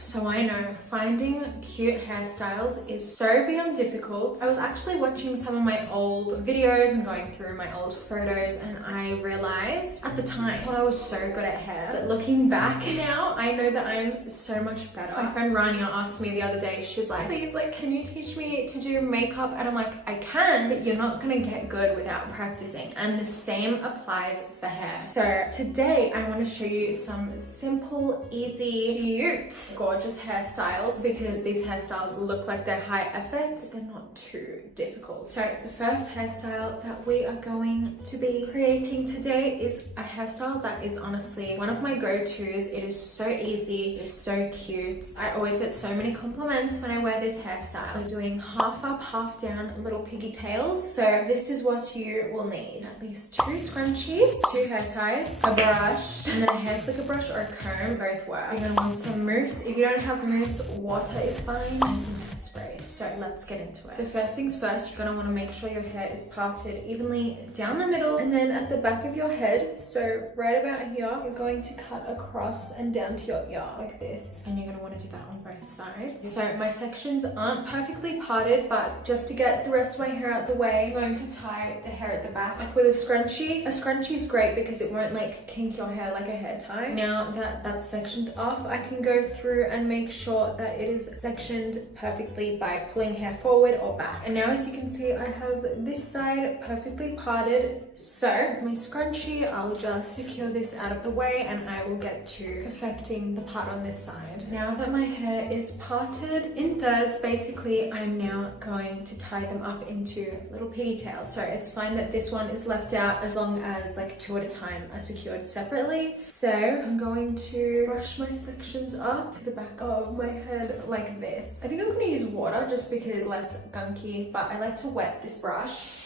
So I know finding cute hairstyles is so beyond difficult. I was actually watching some of my old videos and going through my old photos, and I realized at the time I thought I was so good at hair, but looking back now I know that I'm so much better. My friend Rania asked me the other day, she's like, please, like, can you teach me to do makeup? And I'm like, I can, but you're not gonna get good without practicing. And the same applies for hair. So today I want to show you some simple, easy, cute, gorgeous hairstyles, because these hairstyles look like they're high effort. They're not too difficult. So the first hairstyle that we are going to be creating today is a hairstyle that is honestly one of my go-tos. It is so easy, it is so cute. I always get so many compliments when I wear this hairstyle. I'm doing half up, half down little pigtails. So this is what you will need. At least 2 scrunchies, 2 hair ties, a brush, and then a hair slicker brush or a comb, both work. You're gonna want some mousse. If you don't have mousse, water is fine, and some hairspray. So let's get into it. So first things first, you're gonna wanna make sure your hair is parted evenly down the middle and then at the back of your head. So right about here, you're going to cut across and down to your ear like this. And you're gonna wanna do that on both sides. So my sections aren't perfectly parted, but just to get the rest of my hair out the way, I'm going to tie the hair at the back like with a scrunchie. A scrunchie is great because it won't like kink your hair like a hair tie. Now that that's sectioned off, I can go through and make sure that it is sectioned perfectly by pulling hair forward or back. And now as you can see, I have this side perfectly parted. So my scrunchie, I'll just secure this out of the way and I will get to perfecting the part on this side. Now that my hair is parted in thirds, basically I'm now going to tie them up into little pigtails. So it's fine that this one is left out as long as like 2 at a time are secured separately. So I'm going to brush my sections up to the back of my head like this. I think I'm going to use water just because it's less gunky, but I like to wet this brush.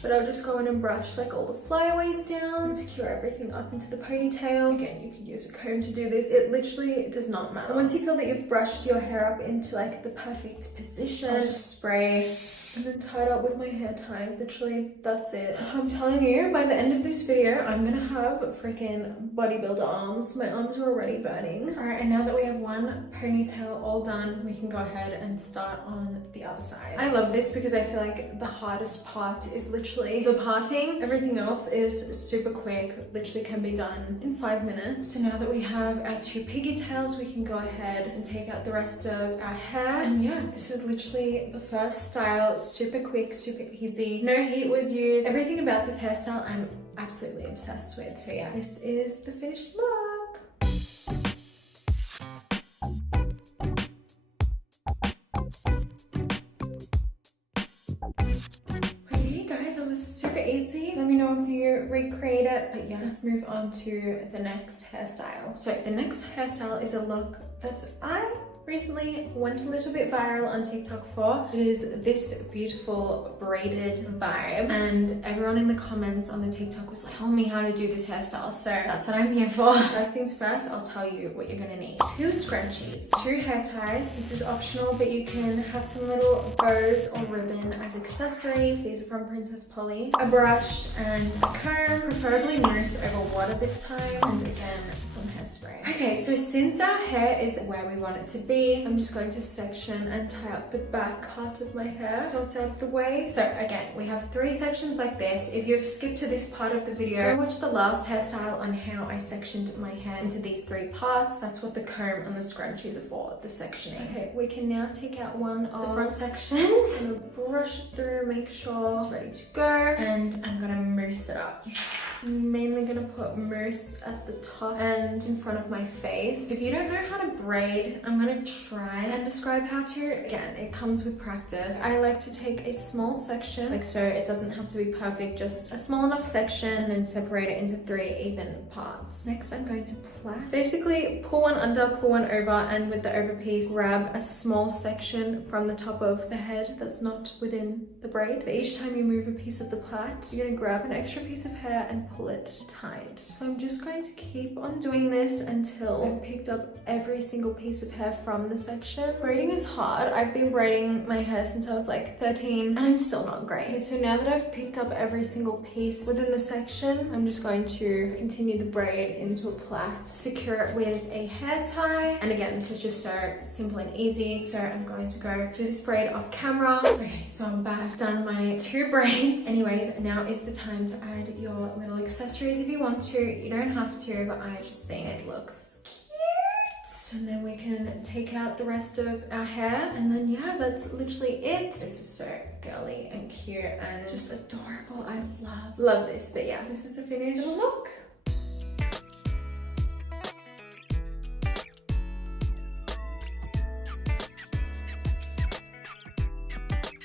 But I'll just go in and brush like all the flyaways down, secure everything up into the ponytail. Again, you could use a comb to do this. It literally does not matter. Once you feel that you've brushed your hair up into like the perfect position, I'll just spray and then tie it up with my hair tie. Literally, that's it. I'm telling you, by the end of this video, I'm gonna have freaking bodybuilder arms. My arms are already burning. All right, and now that we have one ponytail all done, we can go ahead and start on the other side. I love this because I feel like the hardest part is literally the parting. Everything else is super quick, literally can be done in 5 minutes. So now that we have our 2 pigtails, we can go ahead and take out the rest of our hair. And yeah, this is literally the first style. Super quick, super easy. No heat was used. Everything about this hairstyle I'm absolutely obsessed with. So yeah, this is the finished look. Okay guys, that was super easy. Let me know if you recreate it. But yeah, let's move on to the next hairstyle. So the next hairstyle is a look that I recently went a little bit viral on TikTok for. It is this beautiful braided vibe, and everyone in the comments on the TikTok was like, tell me how to do this hairstyle. So that's what I'm here for. First things first, I'll tell you what you're gonna need. 2 scrunchies, 2 hair ties. This is optional, but you can have some little bows or ribbon as accessories. These are from Princess Polly. A brush and a comb, preferably mousse over water this time, and again, some hairspray. Okay, so since our hair is where we want it to be, I'm just going to section and tie up the back part of my hair so it's out of the way. So again, we have 3 sections like this. If you've skipped to this part of the video, go watch the last hairstyle on how I sectioned my hair into these 3 parts. That's what the comb and the scrunchies are for, the sectioning. Okay, we can now take out one of the front sections and brush it through, make sure it's ready to go, and I'm gonna mousse it up. I'm mainly gonna put mousse at the top and in front of my face. If you don't know how to braid, I'm gonna try and describe how to. Again, it comes with practice. I like to take a small section, like so it doesn't have to be perfect, just a small enough section, and then separate it into 3 even parts. Next, I'm going to plait. Basically, pull one under, pull one over, and with the over piece, grab a small section from the top of the head that's not within the braid. But each time you move a piece of the plait, you're gonna grab an extra piece of hair and pull it tight. So I'm just going to keep on doing this until I've picked up every single piece of hair from the section. Braiding is hard. I've been braiding my hair since I was like 13 and I'm still not great. Okay, so now that I've picked up every single piece within the section, I'm just going to continue the braid into a plait, secure it with a hair tie. And again, this is just so simple and easy. So I'm going to go do this braid off camera. Okay, so I'm back. I've done my 2 braids. Anyways, now is the time to add your little accessories if you want to. You don't have to, but I just think it looks cute. And then we can take out the rest of our hair. And then yeah, that's literally it. This is so girly and cute and just adorable. I love this. But yeah, this is the finished look.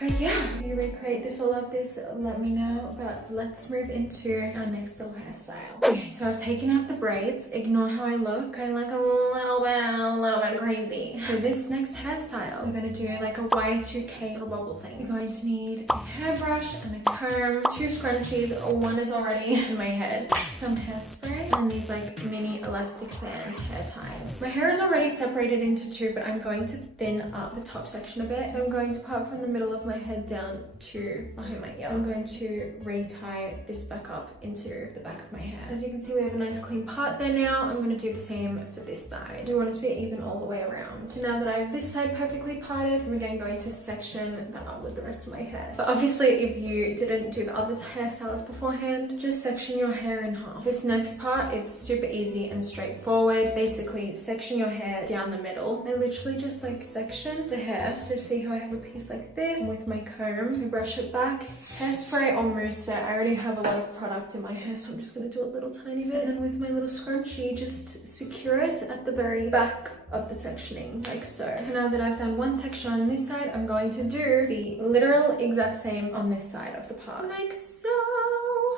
But yeah, if you recreate this or love this, let me know. But let's move into our next little hairstyle. Okay, so I've taken out the braids. Ignore how I look. I look a little bit crazy. For this next hairstyle, we're gonna do like a Y2K little bubble thing. You're going to need a hairbrush and a comb, 2 scrunchies. One is already in my head. Some hairspray and these like mini elastic band hair ties. My hair is already separated into 2, but I'm going to thin up the top section a bit. So I'm going to part from the middle of my head down to behind my ear. I'm going to re-tie this back up into the back of my hair. As you can see, we have a nice clean part there now. I'm going to do the same for this side. We want it to be even all the way around. So now that I have this side perfectly parted, we're going to section that up with the rest of my hair. But obviously, if you didn't do the other hairstyles beforehand, just section your hair in half. This next part is super easy and straightforward. Basically, section your hair down the middle. I literally just like section the hair. So see how I have a piece like this with my comb. I brush it back. Hairspray or mousse set. I already have a lot of product in my hair, so I'm just going to do a little tiny bit. And then with my little scrunchie, just secure it at the very back of the sectioning, like so. So now that I've done one section on this side, I'm going to do the literal exact same on this side of the part, like so.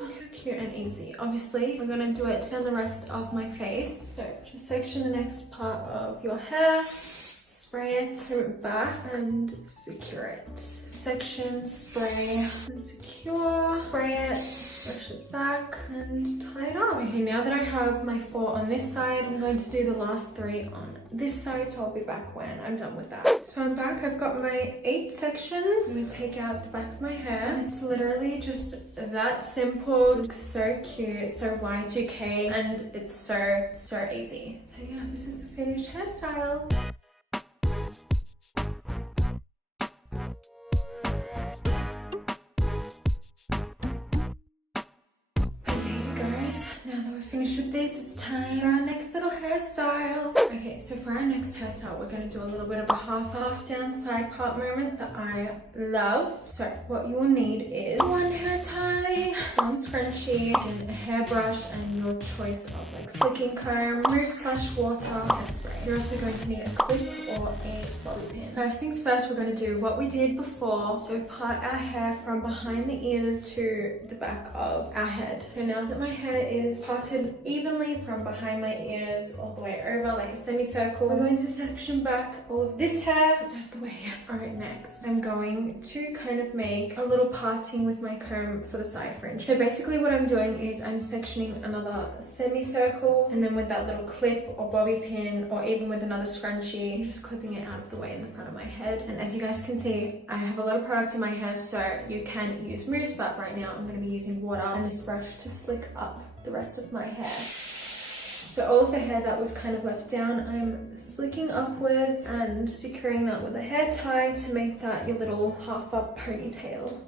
How cute and easy. Obviously, we're gonna do it down the rest of my face. So just section the next part of your hair, spray it, put it back, and secure it. Section, spray, and secure, spray it, brush it back, and tie it up. Okay, now that I have my 4 on this side, I'm going to do the last 3 on this side, so I'll be back when I'm done with that. So I'm back, I've got my 8 sections. I'm gonna take out the back of my hair. It's literally just that simple. It looks so cute, so Y2K, and it's so easy. So yeah, this is the finished hairstyle. Now that we're finished with this, it's time for our next little hairstyle. Okay, so for our next hairstyle, we're going to do a little bit of a half down side part moment that I love. So what you will need is 1 hair tie, 1 scrunchie, and a hairbrush, and your choice of like slicking comb, mousse/water, hairspray. You're also going to need a clip or a bobby pin. First things first, we're going to do what we did before. So we part our hair from behind the ears to the back of our head. So now that my hair is parted evenly from behind my ears all the way over like a semicircle, we're going to section back all of this hair. It's out of the way. Alright, next I'm going to kind of make a little parting with my comb for the side fringe. So basically what I'm doing is I'm sectioning another semicircle, and then with that little clip or bobby pin, or even with another scrunchie, I'm just clipping it out of the way in the front of my head. And as you guys can see, I have a lot of product in my hair, so you can use mousse, but right now I'm going to be using water and this brush to slick up the rest of my hair. So all of the hair that was kind of left down, I'm slicking upwards and securing that with a hair tie to make that your little half up ponytail.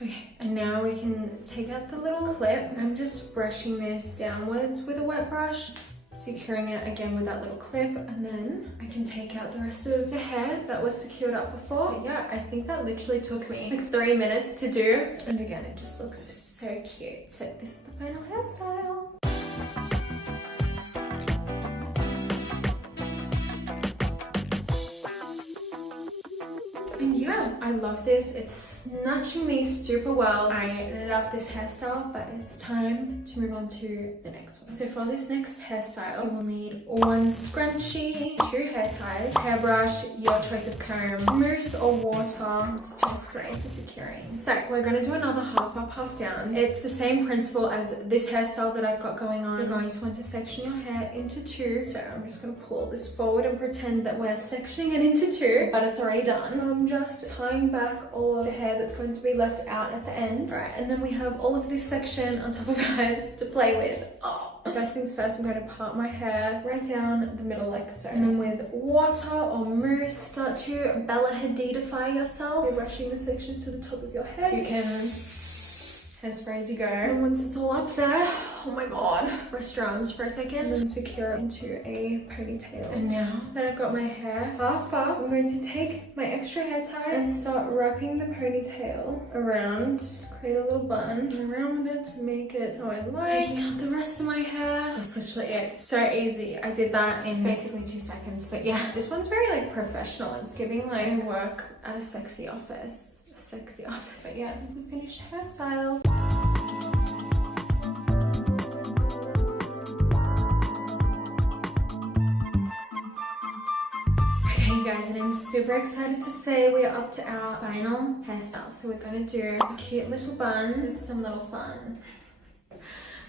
Okay, and now we can take out the little clip. I'm just brushing this downwards with a wet brush, securing it again with that little clip, and then I can take out the rest of the hair that was secured up before. But yeah, I think that literally took me like 3 minutes to do, and again, it just looks so cute. So this is the final hairstyle. And yeah, I love this. It's snatching me super well. I love this hairstyle, but it's time to move on to the next one. So for this next hairstyle, you will need one scrunchie, 2 hair ties, hairbrush, your choice of comb, mousse or water. It's a peel spray for securing. So we're going to do another half up, half down. It's the same principle as this hairstyle that I've got going on. You're going to want to section your hair into 2. So I'm just going to pull this forward and pretend that we're sectioning it into 2, but it's already done. I'm just tying back all of the hair that's going to be left out at the end. Right, and then we have all of this section on top of ours to play with. Oh. First things first, I'm going to part my hair right down the middle like so. And then with water or mousse, start to Bella Hadidify yourself. You're brushing the sections to the top of your head. You can hairspray as you go. And once it's all up there, oh my god, rest your arms for a second. And then secure it into a ponytail. And now that I've got my hair half up, I'm going to take my extra hair tie and start wrapping the ponytail around. Create a little bun and around with it to make it how I like. Taking out the rest of my hair. That's literally it. So easy. I did that in basically 2 seconds. But yeah, this one's very like professional. It's giving like work at a sexy office. But yeah, this is the finished hairstyle. Okay guys, and I'm super excited to say we're up to our final hairstyle. So we're going to do a cute little bun with some little fun.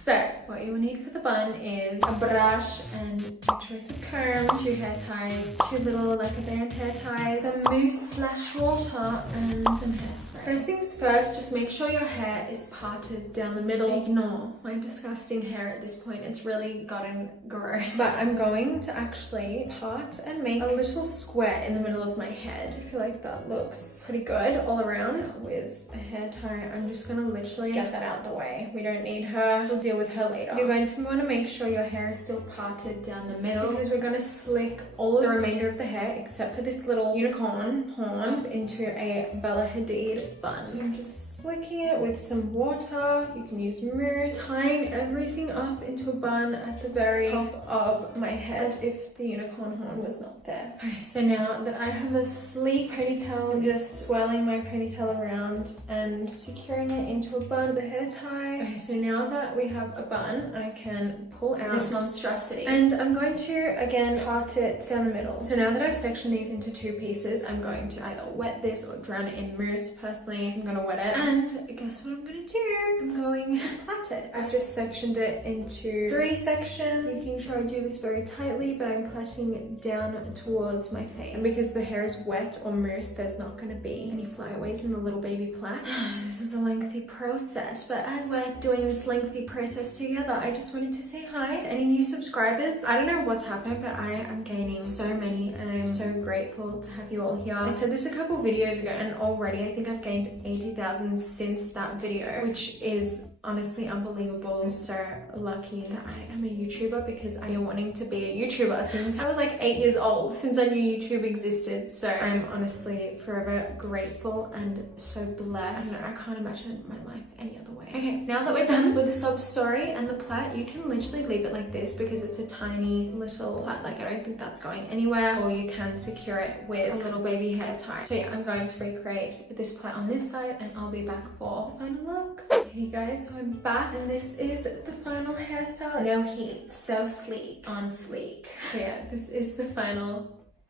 So what you will need for the bun is a brush and a choice of comb, 2 hair ties, 2 little like a band hair ties, some mousse / water, and some hairspray. First things first, just make sure your hair is parted down the middle. Ignore my disgusting hair at this point. It's really gotten gross. But I'm going to actually part and make a little square in the middle of my head. I feel like that looks pretty good all around. With a hair tie, I'm just gonna literally get that out the way. We don't need her. We'll deal with her later. You're going to want to make sure your hair is still parted down the middle because we're going to slick all of the remainder of the hair except for this little unicorn horn into a Bella Hadid bun. I'm just slicking it with some water. You can use mousse. Tying everything up into a bun at the very top of my head as if the unicorn horn was not there. Okay, so now that I have a sleek ponytail, I'm just swirling my ponytail around and securing it into a bun with a hair tie. Okay, so now that we have a bun, I can pull out this monstrosity. And I'm going to, again, part it down the middle. So now that I've sectioned these into 2 pieces, I'm going to either wet this or drown it in mousse. Personally, I'm going to wet it. And guess what I'm going to do? I'm going to plait it. I've just sectioned it into 3 sections, making sure I do this very tightly, but I'm plaiting down towards my face. And because the hair is wet or mousse, there's not going to be any flyaways in the little baby plait. This is a lengthy process, but as we're doing this lengthy process together, I just wanted to say hi to any new subscribers. I don't know what's happened, but I am gaining so many and I'm so grateful to have you all here. I said this a couple videos ago and already I think I've gained 80,000 since that video, which is honestly unbelievable. I'm so lucky that I am a YouTuber because I've been wanting to be a YouTuber since I was like 8 years old, since I knew YouTube existed. So I'm honestly forever grateful and so blessed. I can't imagine my life any other way. Okay, now that we're done with the sob story and the plait, you can literally leave it like this because it's a tiny little plait. Like I don't think that's going anywhere, or you can secure it with a little baby hair tie. So yeah, I'm going to recreate this plait on this side and I'll be back for the final look. Hey guys, so I'm back and this is the final hairstyle. No heat, so sleek, on fleek. So yeah, this is the final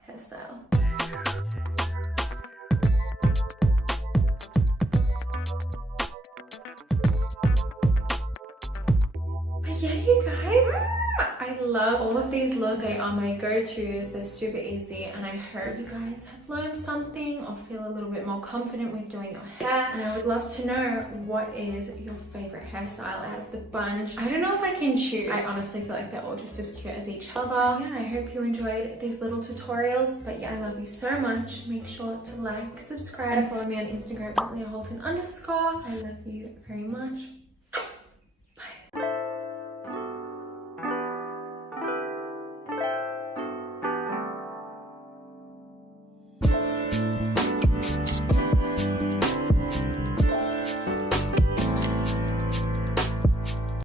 hairstyle. But yeah, you guys, I love all of these looks. They are my go-tos. They're super easy and I hope you guys have learned something or feel a little bit more confident with doing your hair. And I would love to know, what is your favorite hairstyle out of the bunch? I don't know if I can choose. I honestly feel like they're all just as cute as each other. Yeah, I hope you enjoyed these little tutorials. But yeah, I love you so much. Make sure to like, subscribe, and follow me on Instagram at LeahHolton_. I love you very much.